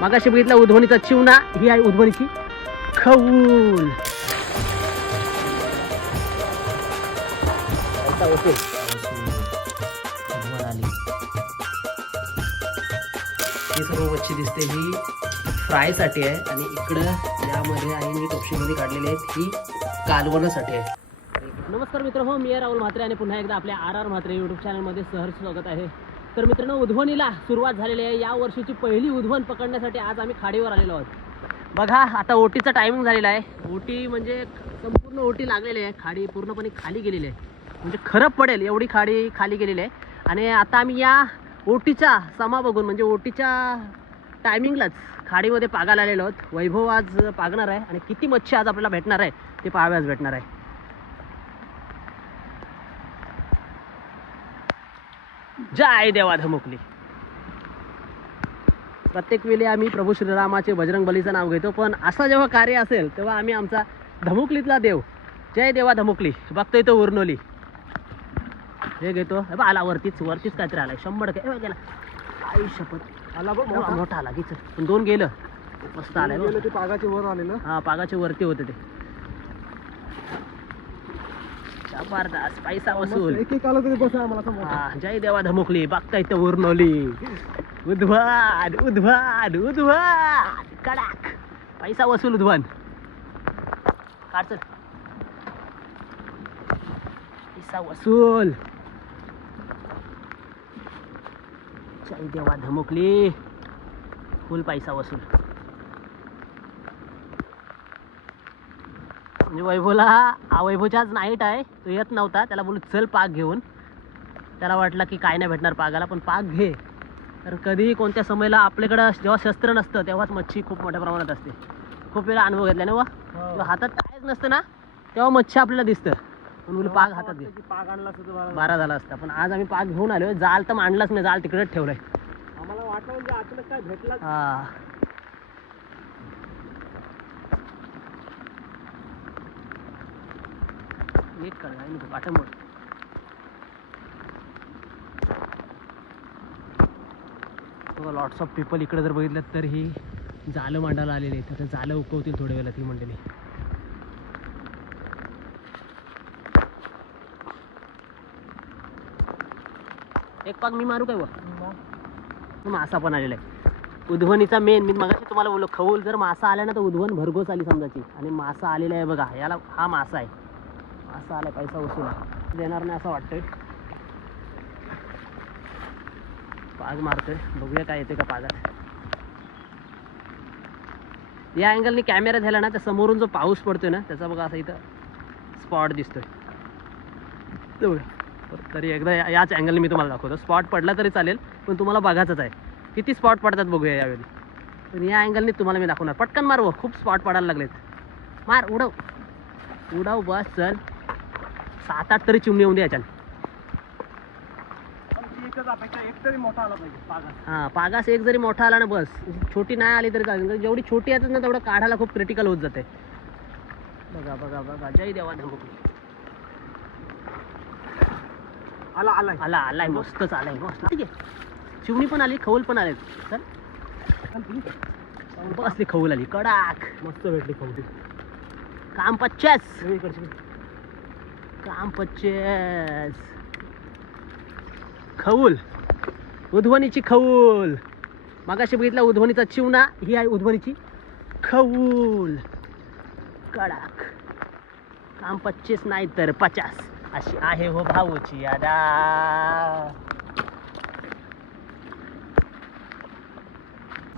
मागाशी बघितला उधवणीचा चिवणा ही आहे उधवणीची खवूल ही सर्व मच्छी दिसते ही फ्रायसाठी आहे. आणि इकडं यामध्ये आणि आईने टोपशीमध्ये काढलेली आहेत ही कालवणासाठी आहे. नमस्कार मित्र हो मी राहुल म्हात्रे आणि पुन्हा एकदा आपल्या आर आर म्हात्रे यूट्यूब चॅनलमध्ये सहर्ष स्वागत आहे. तर मित्रांनो उधवणीला सुरुवात झालेली आहे. या वर्षीची पहिली उधवण पकडण्यासाठी आज आम्ही खाडीवर आलेलो आहोत. बघा आता ओटीचा टायमिंग झालेला आहे. ओटी म्हणजे संपूर्ण ओटी लागलेली आहे. खाडी पूर्णपणे खाली गेलेली आहे. म्हणजे खरं पडेल एवढी खाडी खाली गेलेली आहे. आणि आता आम्ही या ओटीचा समा बघून म्हणजे ओटीच्या टायमिंगलाच खाडीमध्ये पागायला आलेलो आहोत. वैभव आज पागणार आहे आणि किती मच्छी आज आपल्याला भेटणार आहे ते पाहाव्यास भेटणार आहे. जय देवा धमुकली प्रत्येक वेळी आम्ही प्रभू श्रीरामाचे बजरंग बलीचं नाव घेतो पण असं जेव्हा कार्य असेल तेव्हा आम्ही आमचा धमुकलीतला देव जय देवा धमुकली बघतोय तो उरनोली. हे घेतो. हे बा आला वरतीच वरतीच काहीतरी आलाय. शंभर बघ गेला. आई शपथ. आला बघ मोठा. आला चल. पण दोन गेलं. मस्त आलाय पागाचे वर आलेलं. हा पागाच्या वरती होते ते. जबरदस्त पैसा वसूल. एक एक आलं तरी बसा आम्हाला हा, जय देवा धमुकली बघता इथं उरनवली. उद्वान उद्वान उद्वान. कडक. पैसा वसूल उद्वान. काढ चल. पैसा वसूल. जय देवा धमुकली. फुल पैसा वसूल. म्हणजे वैभवला हा वैभवच्या आज नाईट आहे. तो येत नव्हता. त्याला बोलू चल पाक घेऊन. त्याला वाटलं की काय नाही भेटणार पागाला पण पाक घे. तर कधीही कोणत्या समयला आपल्याकडं जेव्हा शस्त्र नसतं तेव्हाच मच्छी खूप मोठ्या प्रमाणात असते. खूप वेळा अनुभव घेतला ना वा जेव्हा हातात कायच नसतं ना तेव्हा मच्छी आपल्याला दिसतं. पण बोलू पाक हातात घे पाग आणला बरं. झाला असता. पण आज आम्ही पाक घेऊन आलो जाल तर मांडलाच नाही. जाल तिकडेच ठेवलंय. आम्हाला वाटलं म्हणजे अचानक काय भेटला हा. नीट कर नाही नको काटा मोड. बघा लॉट्स ऑफ पीपल इकडे जर बघितलं तर ही जालं मांडायला आलेली आहेत. तर जालं उकवतील थोड्या वेळात ही मंडळी. एक पाक मी मारू काय व मासा पण आलेला आहे. उधवणीचा मेन मी मगाशी तुम्हाला बोललो खवूल जर मासा आला ना तर उधवण भरघोस आली समजाची आणि मासा आलेला आहे बघा याला हा मासा आहे. मासा आलाय पैसा वसूल देणार नाही असं वाटतंय. पाग मारतोय. बघूया काय येते का पागात. या अँगलनी कॅमेरा झाला ना त्या समोरून जो पाऊस पडतोय ना त्याचा बघा असा इथं स्पॉट दिसतोय. ते बघा. तरी एकदा याच अँगलने मी तुम्हाला दाखवतो. स्पॉट पडला तरी चालेल पण तुम्हाला बघायचंच आहे. किती स्पॉट पडतात बघूया यावेळी. पण या अँगलने तुम्हाला मी दाखवणार. पटकन मारव खूप स्पॉट पडायला लागलेत. मार उडव. उडव बस चल. सात आठ तरी चिमणी येऊन दे याच्यात आमची एकच अपेक्षा एक तरी मोठा आला पाहिजे पागात हां पागास एक जरी मोठा आला ना बस छोटी नाही आली तरी चालेल. कारण जेवढी छोटी येतात ना तेवढं काढायला खूप क्रिटिकल होत जाते. बघा बघा बघा जय देवा आला आलाय. आला आलाय मस्तच आलाय मस्त. ठीक आहे. चिमणी पण आली खवल पण आले बघ असली खवल आली. कडाक. मस्त भेटली खवटी काम पच्चास. काम पच्चेस खऊल. उधवणीची खऊल. मागाशी बघितला उधवणीचा चिवणा ही आहे उधवणीची खऊल. कडाक काम पच्चीस नाही तर पचास. अशी आहे हो भाऊची यादा.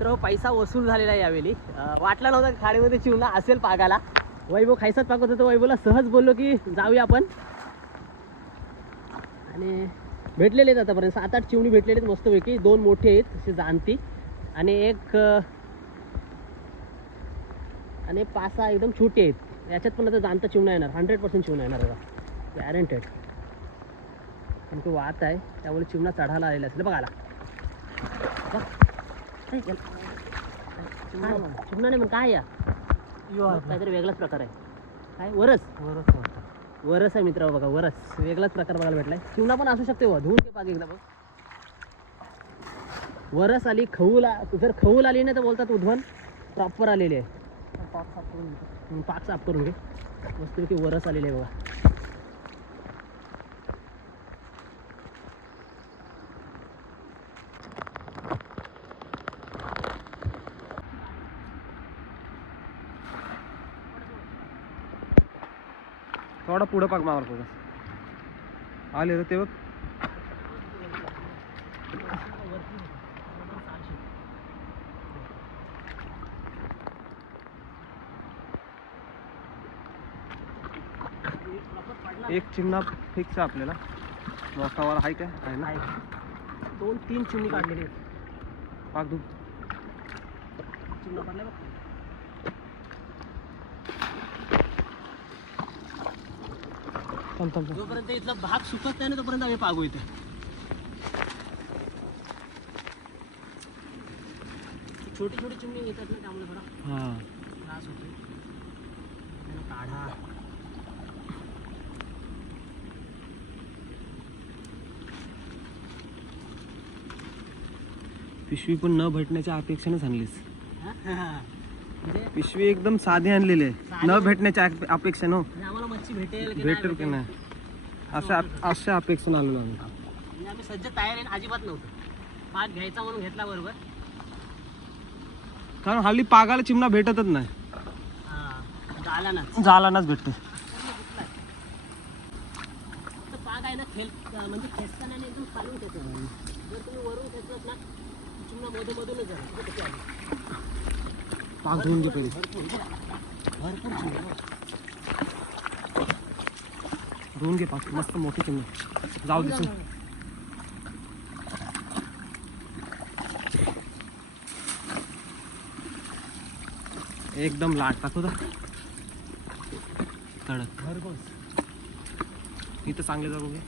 तर हो पैसा वसूल झालेला आहे यावेळी. वाटला नव्हता खाडीमध्ये चिवणा असेल पागाला. वैभव खायचाच पाक होता वैभवला सहज बोललो की जाऊया आपण. आणि भेटलेले आहेत आतापर्यंत. सात आठ चिवणी भेटलेले आहेत मस्तपैकी. दोन मोठे आहेत असे जाणती. आणि एक आणि पाच सहा एकदम छोटे आहेत. याच्यात पण आता जाणता चिवणा येणार. हंड्रेड पर्सेंट चिवणा येणार बघा. गॅरंटेड पण तो वात आहे. त्यामुळे चिवणा चढायला आलेला असेल. बघायला चिवणा नाही मग काय? या काहीतरी वेगळाच प्रकार आहे. काय? वरच वरच वाटतं. वरस आहे मित्र बघा वरस. वेगळाच प्रकार बघायला भेटलाय. चिवणा पण असू शकते व धुवून घे पाग एकदा बघ. वरस आली खऊला जर खऊल आली नाही तर बोलतात उधवन प्रॉपर आलेली आहे. हम्म, पाक साफ करून घे. मस्तपैकी वरस आलेली आहे बघा. थोडा पुढं पाक बघ आले रे ते बघ एक चिमणा फिक्स आहे आपल्याला. मोठावर आहे काय? आहे ना? दोन तीन चिमणी काढलेली आहेत. पाक दू चिमणा पडलाय बघ. थांब थांब जोपर्यंत इथला भाग सुकत नाही ना तोपर्यंत आम्ही पागू इथे. छोटी छोटी चिमणी येतात ना त्यामुळे हां. त्रास होतो. काढा. पिशवी पण न भेटण्याच्या अपेक्षेने सांगलीस म्हणजे पिशवी एकदम साधी आणलेली आहे. न भेटण्याच्या अप- अपेक्षेनं. म्हणजे आम्हाला भेटेल की भेटेल नाही की नाही? अशा अशा अपेक्षेनं आलेलो आम्ही. आम्ही सज्ज तयार अजिबात नव्हतं. भाग घ्यायचा म्हणून घेतला बरोबर. कारण हल्ली पागाला चिमणा भेटतच नाही. हा झाला ना जालानाच भेटतो. पाग आहे? ना खेळ म्हणजे खेचताना आणि एकदम खालून जर तुम्ही वरून खेचलात ना चिमणा मध्ये मधूनच जाणार. आली. पाग धुवून घे पहिले. भरपूर भरपूर चिमणी. धुवून घे पाग मस्त मोठी चिमणा. जाऊ दे चल. एकदम लाट टाकू दा कडक इथं चांगले जाऊ घे.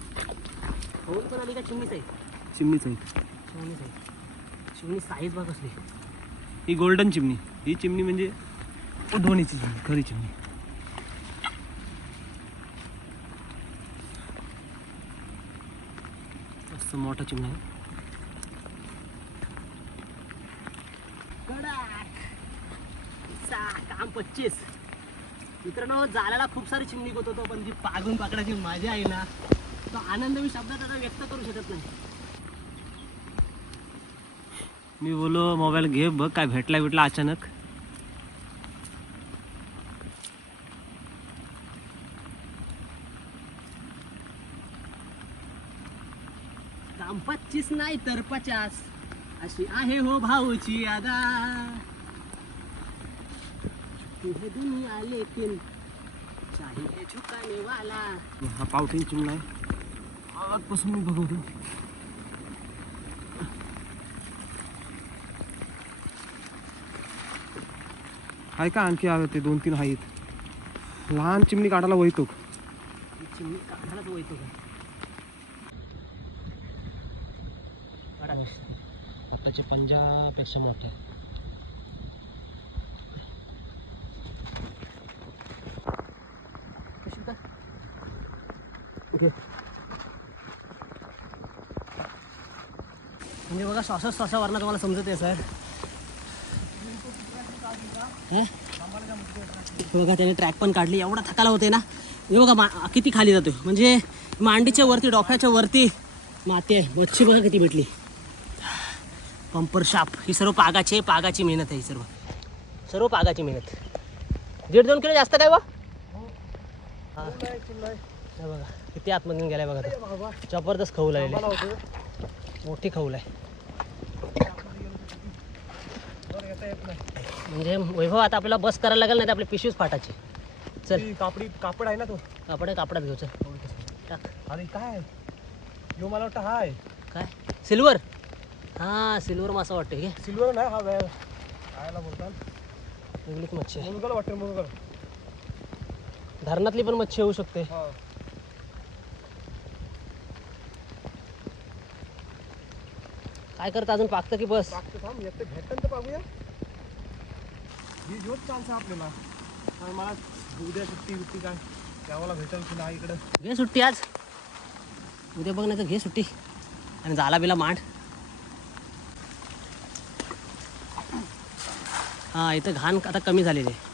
होऊन पण आली का चिमणी साईज चिमणीच आहे. चिमणी साईज चिमणी साईज बघ असली ही गोल्डन चिमणी. ही चिमणी म्हणजे उधवणीची चिमणी खरी चिमणी. मस्त मोठा चिमणा आहे. काम पच्चीस. मित्रांनो जाल्याला खूप सारी चिमणी होत होतो पण जी पागून पकडायची मजा आहे ना तो आनंद मी शब्दात आता व्यक्त करू शकत नाही. मी बोलो मोबाईल घे बघ काय भेटला भेटला अचानक काम पच्चीस नाही तर पचास। अशी आहे हो भाऊची आदा तू है दुनिया लेकिन चाहिए झुकाने वाला। हा पावठीन चिमणा मी बघवतो आहे का आणखी आहे ते दोन तीन आहेत लहान चिमणी काढायला वैतो चिमणी काढायलाच वैतो का? आताचे पंजापेक्षा मोठे म्हणजे बघा श्वासा श्वासावरनं तुम्हाला समजत आहे सर. बघा त्याने ट्रॅक पण काढली. एवढा थकाला होते ना. हे बघा मा किती खाली जातो म्हणजे मांडीच्या वरती डोक्याच्या वरती माती आहे. मच्छी बघा किती भेटली. पंपर शाप. ही सर्व पागाची पागाची मेहनत आहे ही सर्व. सर्व पागाची मेहनत. दीड दोन किलो जास्त काय बा हा. हे बघा किती आतमधून गेलाय बघा तो. जबरदस्त खऊल आहे. मोठी खऊल आहे. म्हणजे वैभव आता आपल्याला बस करायला लागेल नाही तर आपली पिशवीच फाटाची चल. कापडी कापड आहे ना तो. कापड आहे, कापडात घेऊ चल टाक. अरे काय? यो मला वाटतं हाय. काय? सिल्वर? हां सिल्वर मासा वाटतं घे. सिल्वर नाही हा वेळ खायला बोलतात वेगळीच मच्छी आहे. मुलगाला वाटतं मुलगाला धरणातली पण मच्छी होऊ शकते. हा. काय करतं अजून? पाकतं की बस? टाकतो थांब येते भेटन तर पाहूया. ही जोच चान्स आहे आपल्याला. आणि मला उद्या सुट्टी बिट्टी काय? गावाला भेटायला तुला इकडं? घे सुट्टी आज. उद्या बघ नाही तर घे सुट्टी. आणि झाला बिला मांड. हा इथं घाण आता कमी झालेली आहे.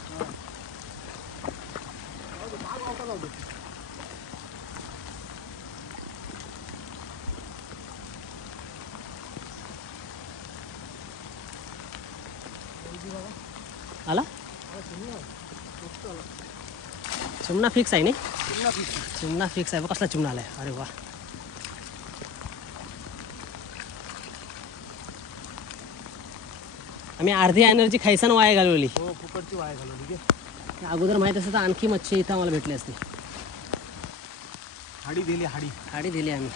आला? चिमणा फिक्स आहे नाही? चिमणा फिक्स आहे. बघ कसला चिमणा आलाय. अरे वा. आम्ही अर्धी एनर्जी खायसान वाया घालवली. हो फुकटची वाया घालवली अगोदर माहीत असतं तर आणखी मच्छी इथं आम्हाला भेटली असती. हाडी दिली हाडी. गाडी दिली आम्ही.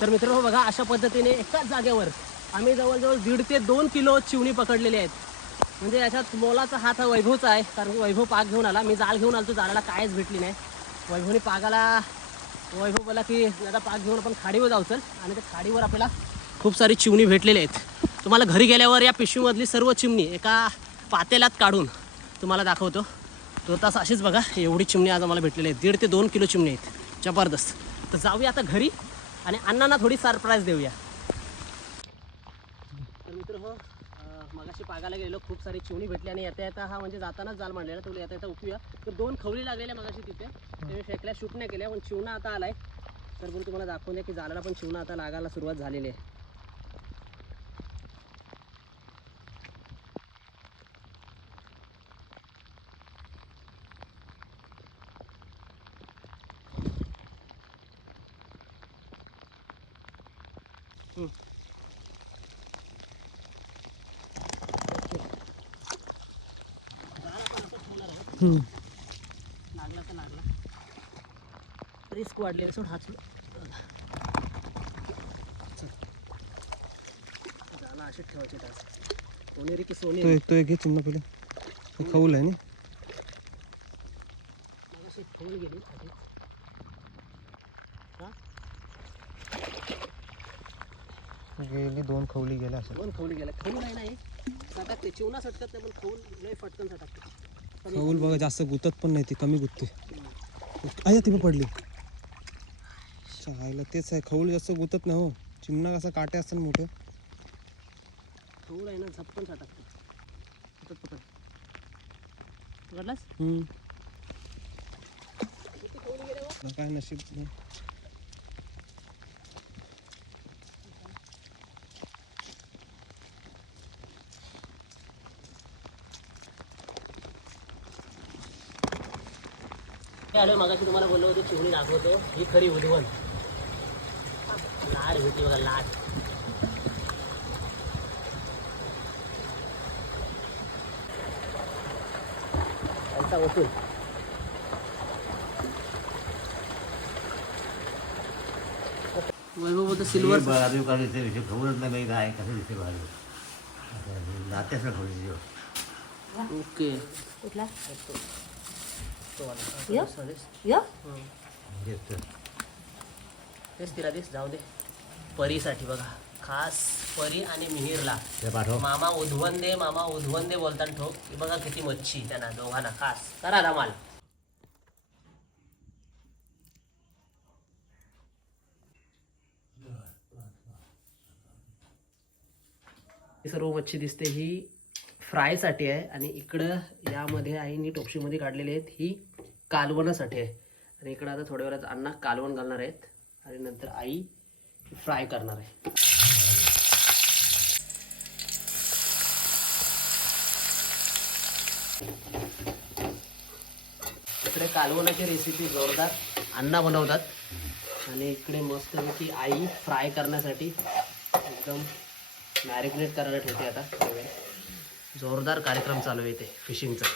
तर मित्रांनो हो बघा अशा पद्धतीने एकाच जागेवर आम्ही जवळजवळ दीड ते दोन किलो चिवणी पकडलेली आहेत. म्हणजे याच्यात मोलाचा हात हा वैभवचा आहे कारण की वैभव पाक घेऊन आला. मी जाळ घेऊन आलो तो जाळाला कायच भेटली नाही. वैभवने पागाला वैभव बोला की आता पाक घेऊन आपण खाडीवर जाऊ चल. आणि त्या खाडीवर आपल्याला खूप सारी चिमणी भेटलेली आहेत. तुम्हाला घरी गेल्यावर या पिशवीमधली सर्व चिमणी एका पातेल्यात काढून तुम्हाला दाखवतो. तो तास अशीच बघा एवढी चिमणी आज आम्हाला भेटलेली आहे दीड ते दोन किलो चिमणी आहेत. जबरदस्त. तर जाऊया आता घरी. आणि अण्णांना थोडी सरप्राईज देऊया. तर मित्र हो मगाशी पागायला गेलो खूप सारी चिवणी भेटली आणि येता येता हा म्हणजे जातानाच जाल मांडलेला तुला येता येता उपयूया तर दोन खवली लागलेल्या मगाशी तिथे. ते मी फेकल्या शूट नाही केल्या पण चिवणा आता आलाय. तर बरं तुम्हाला दाखवून द्या की जालाला पण चिवणा आता लागायला सुरुवात झालेली आहे. लागला तर लागला रिस्क वाढली सोड हात झाला असेच ठेवायचे तास सोनेरी की तो सोनेरी एक तो एक घे चिमणा पहिलं. तो खाऊल आहे ना. मगाशी ठेवून गेली. आधी. हा? गेली दोन खवली गेल्या असं दोन खवली गेल्या. खवून आहे नाही सटकते चिवणा सटकत नाही पण खवून लय फटकन सटकते खवूल बघा जास्त गुतत पण नाही ती कमी गुतते. आया ती पण पडली. चायला तेच आहे खवूल जास्त गुतत नाही हो. चिमणा कसा काटे असतात मोठं. खवून आहे ना झपकन पकड. पकडलास? काय नशीब आलो मगाशी तुम्हाला बोललो होतो चिवणी दाखवतो. ही खरी उधवण. लाट भेटली बघा लाट त्यांचा ओतून वैभव बोलतो सिल्वर बाजू का दिसते विषय खबरच नाही माहिती कसं दिसते बाजू जातेच खबर ओके. कुठला? तो. यो? सॉरी. यो हं. तेच तिला दिस जाऊ दे परीसाठी बघा खास परी आणि मिहिरला मामा उधवण दे मामा उधवण दे बोलताना ठोक हे बघा किती मच्छी त्यांना दोघांना खास करा धमाल ही सर्व मच्छी दिसते ही फ्रायसाठी आहे आणि इकडं यामध्ये आईनी टोपशीमध्ये काढलेली आहेत ही कालवणासाठी आहे. आणि इकडं आता थोड्या वेळात अण्णा कालवण घालणार आहेत आणि नंतर आई फ्राय करणार आहे. इकडे कालवणाची रेसिपी जोरदार अण्णा बनवतात. आणि इकडे मस्तपैकी आई फ्राय करण्यासाठी एकदम मॅरिनेट करायला ठेवते आता. जोरदार कार्यक्रम चालू आहे इथे फिशिंगचा.